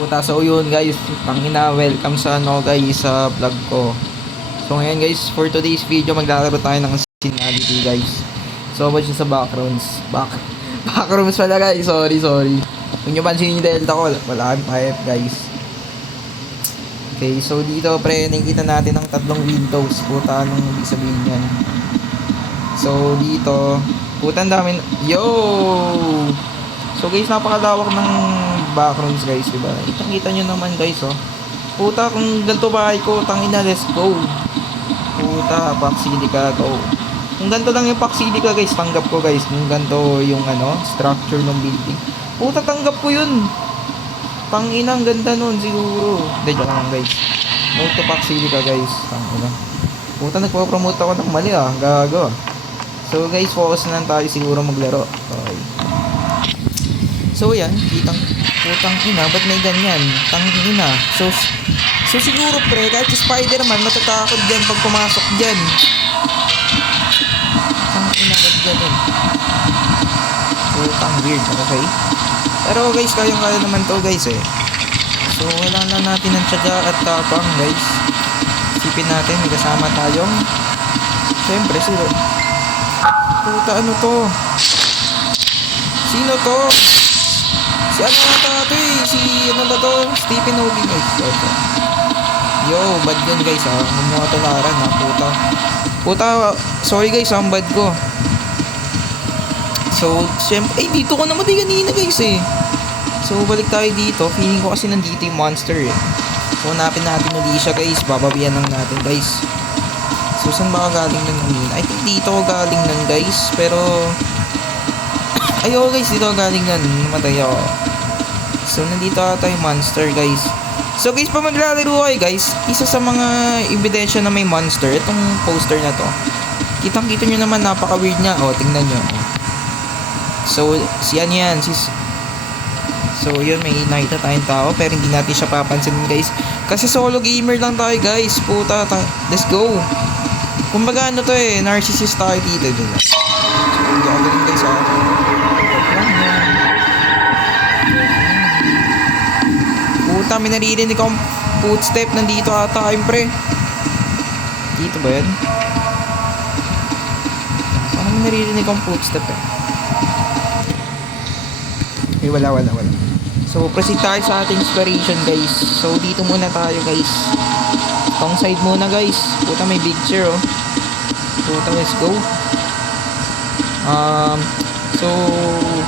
Puta, so yun guys, tangina, welcome sa guys, sa vlog ko. So ngayon guys, for today's video, maglalaro tayo ng Sinality guys. So about siya sa backrooms pala guys, sorry. Kung nyo pansinin yung delta ko, wala kang pipe guys. Okay, so dito pre, nakikita natin ang tatlong windows. Puta, anong ibig sabihin yan? So dito, puta, ang dami, yo! So guys, napakalawak ng backrooms guys, diba? Kita nyo naman guys, oh. Puta, kung ganito bahay ko, tangina, let's go. Puta, Paxilica, go. Kung ganito lang yung Paxilica guys, tanggap ko guys. Kung ganito yung structure ng building, puta, tanggap ko yun. Tangina, ang ganda nun siguro. Hindi, joke lang guys. Move to Paxilica guys. Tangina. Puta, nagpo-promote ako ng mali gago. So guys, focus na lang tayo siguro maglaro. Okay. So yan, putang ina, ba't may ganyan? Tangin ina. So siguro pre, kahit si Spider-Man matatakot dyan pag pumasok dyan. Tangin ina, ba't ganun? Putang weird, okay? Pero guys, kaya naman to guys eh. So wala na natin ang tiyaga at tapang guys. Isipin natin, may kasama tayong siyempre sila. Puta, ano to? Sino to? Si ano ata ito eh? Si ano ba to? Stephen Hawking guys. Okay. Yo, bad yun guys ha. Mumuha talaran ha. Puta, sorry guys ang bad ko. So, syempre, dito ko naman din kanina guys eh. So, balik tayo dito. Feeling ko kasi nandito yung monster eh. So, hanapin natin ulit siya guys. Bababihan lang natin guys. So, saan ba galing nun kanina? I think dito ko galing nun guys. Pero, ayo guys, dito ko galing nun. Namatay ako. So, nandito ata yung monster guys. So guys, pa maglalaro kayo guys, isa sa mga ebidensya na may monster, itong poster na to. Kitang-kita nyo naman, napaka-weird niya. O, tingnan nyo. So, siyan yan. So, yun, may nakita tayong tao, pero hindi natin siya papansinin guys. Kasi solo gamer lang tayo guys. Puta, let's go. Kumbaga ano to eh, narcissist tayo dito. So, hindi ako ganun guys ha. Puta, may naririnig akong footstep. Nandito ata kayo pre. Dito ba yan? Parang may naririnig akong footstep eh. Eh, wala. So, proceed tayo sa ating exploration guys. So, dito muna tayo guys. Tong side muna guys. Puta, may big chair oh. Puta, let's go. So,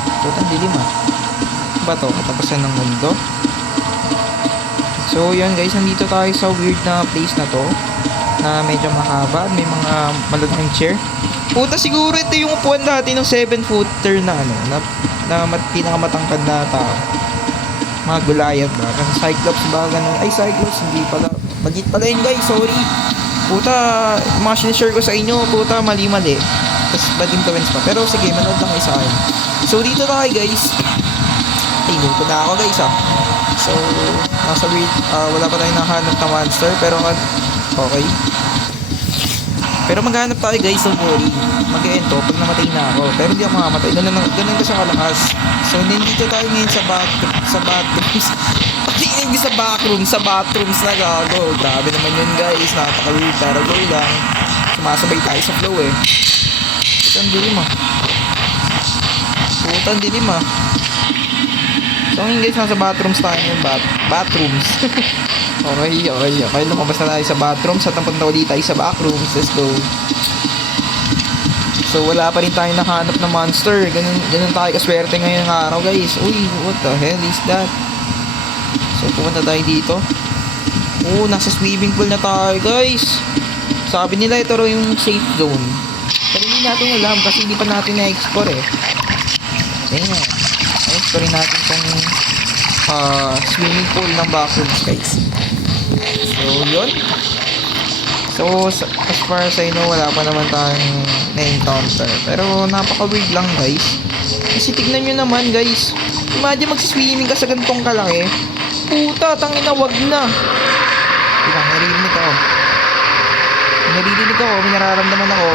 puta, dilim ba to? Katapusan ng mundo. So, yun guys, nandito tayo sa weird na place na to. Na medyo mahaba. May mga malalaking chair. Puta, siguro ito yung upuan dati ng 7-footer na pinakamatangkad na tao. Mga Goliath ba? Kasi Cyclops ba? Ganun. Ay, Cyclops, hindi pala. Bagit pala yun guys, sorry. Puta, mga sinishare ko sa inyo. Puta, mali. Tapos Bading Twins pa. Pero sige, manood lang kayo sa akin. So, dito tayo guys. Ay, luto na ako guys So, nasa weird, wala pa tayong nahanap na monster, pero okay. Pero maghanap tayo guys, don't worry. Mag-ento pag namatay na ako. Pero hindi ako makamatay. Ganun ka siya kalakas. So, nandito tayo ngayon sa bathrooms. Pakinig sa bathrooms na gago. Grabe naman yun guys. Napaka-weird, pero go lang. Sumasabay tayo sa flow eh. Putang dilim Putang dilim So ngayon guys, nasa bathrooms tayo ngayon. Bathrooms. Okay, lumabas na tayo sa bathrooms at napunta ulit tayo sa backrooms. Let's go. So wala pa rin tayo nakahanap na monster. Ganun tayo kaswerte ngayong araw guys. Uy, what the hell is that? So pumunta tayo dito. Nasa swimming pool na tayo guys. Sabi nila ito raw yung safe zone. Pero hindi natin alam kasi hindi pa natin na-explore eh. Ayan. I-explore natin tong swimming pool ng backrooms guys. So yun. So as far as I know, wala pa naman tayong na-encounter. Pero napaka-weird lang guys. Kasi tignan nyo naman guys. Imagine magsiswimming ka sa ganitong kalaki. Puta, tangina, wag na. Bilang, naririnig ako. May nararamdaman ako.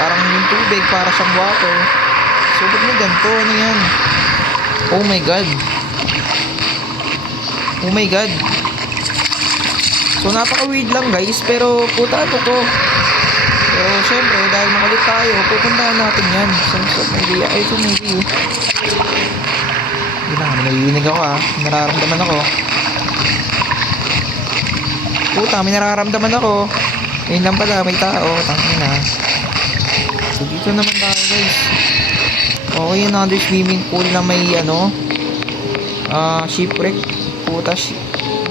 Parang yung tubig, para siyang water. So ba't may ganito? Ano yan? Oh my god. Oh my god. So napaka-weird lang guys, pero puta ano to. So syempre, dahil makulit tayo, pupuntahan natin yan. So may idea. Ay, ito may view. Hindi na, naiinig ako nararamdaman ako. Puta, may nararamdaman ako. Ayun lang pala, may tao. Tangin na. So dito naman tayo guys. Okay, another swimming pool na may shipwreck. Puta,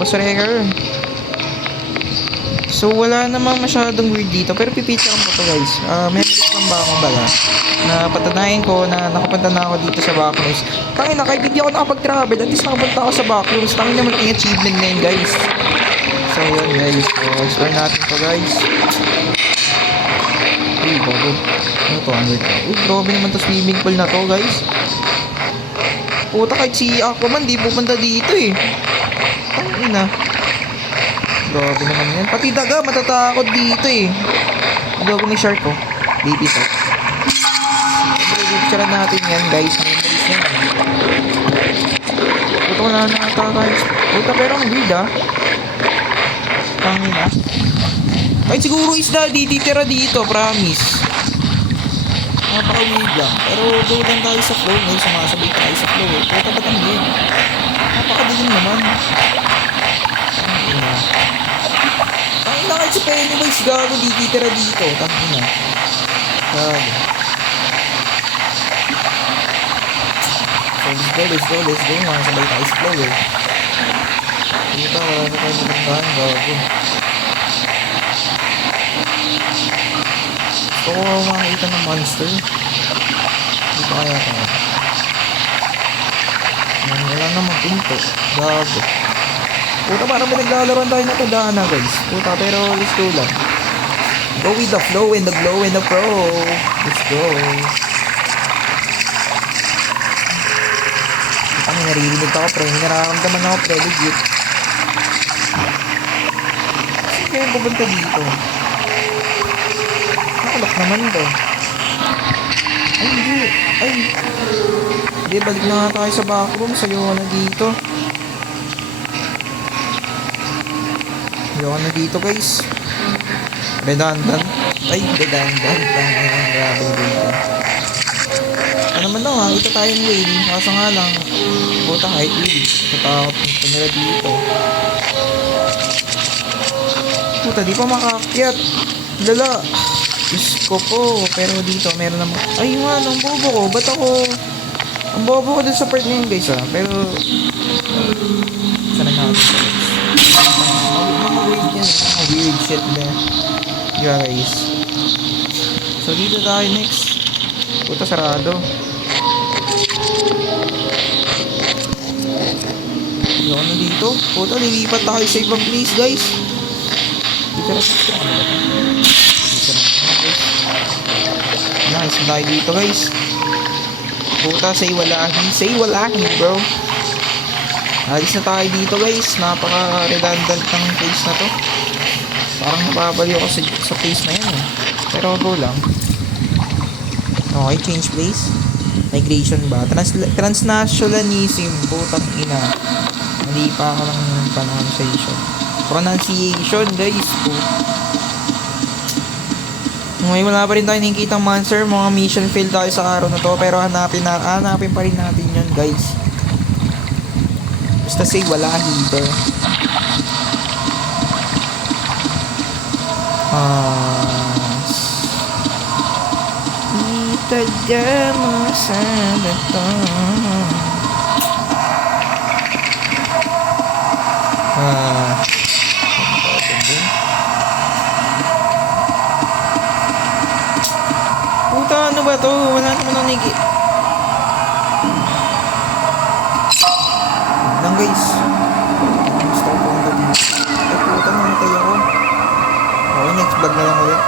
bus wrecker. So wala namang masyadong weird dito, pero pipicturean ko to guys. Memories lang ba akong bala na patanayin ko na nakapunta na ako dito sa backrooms. Tangin na, kahit hindi ako nakapag-travel, at least nakapunta ako sa backrooms. Tangin na, malaking achievement na yun guys. So yun guys, so explore natin to guys. Uy, bago. Ano to, under to? Uy, grabe naman to swimming pool na to guys. Puta, kahit si Aquaman di pupunta dito eh. Tangin na. Grabe naman yan. Pati daga, matatakot dito eh. Gago may shark ko. Baby shark. Picture natin yan guys. Memories yan. Puta, wala na ata guys. Puta, pero ang weird Tangin na. Kahit siguro isda di titira dito, promise. Napaka-weird lang. Pero go lang tayo sa flow guys. Sumasabay tayo sa flow eh. Puta, ba't ang weird? Napakadilim naman. Tangin na. Tangin na, kahit si Pennywise gago di titira dito. Tangin na. Gago. So let's go. Masabay tayo sa flow eh. Dito, wala na tayo malandahan. Gago. Gusto ko makakita ng monster. Dito kaya tayo. Wala namang pinto. Gago. Puta, parang may naglalaroan tayo na tandaan guys. Puta, pero let's go lang. Go with the flow and the glow and the pro. Let's go. Puta, may naririnig ako pre. May nararamdaman ako pre. Legit. Saan kayo pupunta dito? Nakalak naman to. Ay, hindi. Ay. Hindi, balik na nga tayo sa backroom. Sayo na dito. Ayoko na dito guys. Redundant. Ay, redundant. Grabe dito. Ano naman daw ito tayong whale. Kaso nga lang, puta kahit whale. Natakot yung tumira dito. Puta, di pa makakyat. Lala. Diyos ko po. Pero dito, meron naman. Ay, man, ang bobo ko. Ba't ako? Ang bobo ko dun sa part na yun guys Pero, sana natin weird shit na guys. So dito tayo next. Puta, sarado. Ayoko na dito. Puta, lilipat tayo sa ibang place guys. Dito na nice tayo dito guys. Puta, say walahi bro. Alis na tayo dito guys. Napaka-redundant ng place na to. Parang napapaliw ako sa place na yan Pero go lang. Okay, change place. Migration ba? Transnationalism. Putang ina. Hindi pa ako ng pronunciation guys. Ngayon wala pa rin tayo nakikitang monster. Mga mission fail tayo sa araw na to. Pero hanapin pa rin natin yun guys. Basta say wala either. Itaga mo sa bato. Puta, ano ba to? Wala naman ang nigi. Lang guys. Gusto ko punta dito. Ay puta, namatay ako. Okay, next vlog na lang ulit.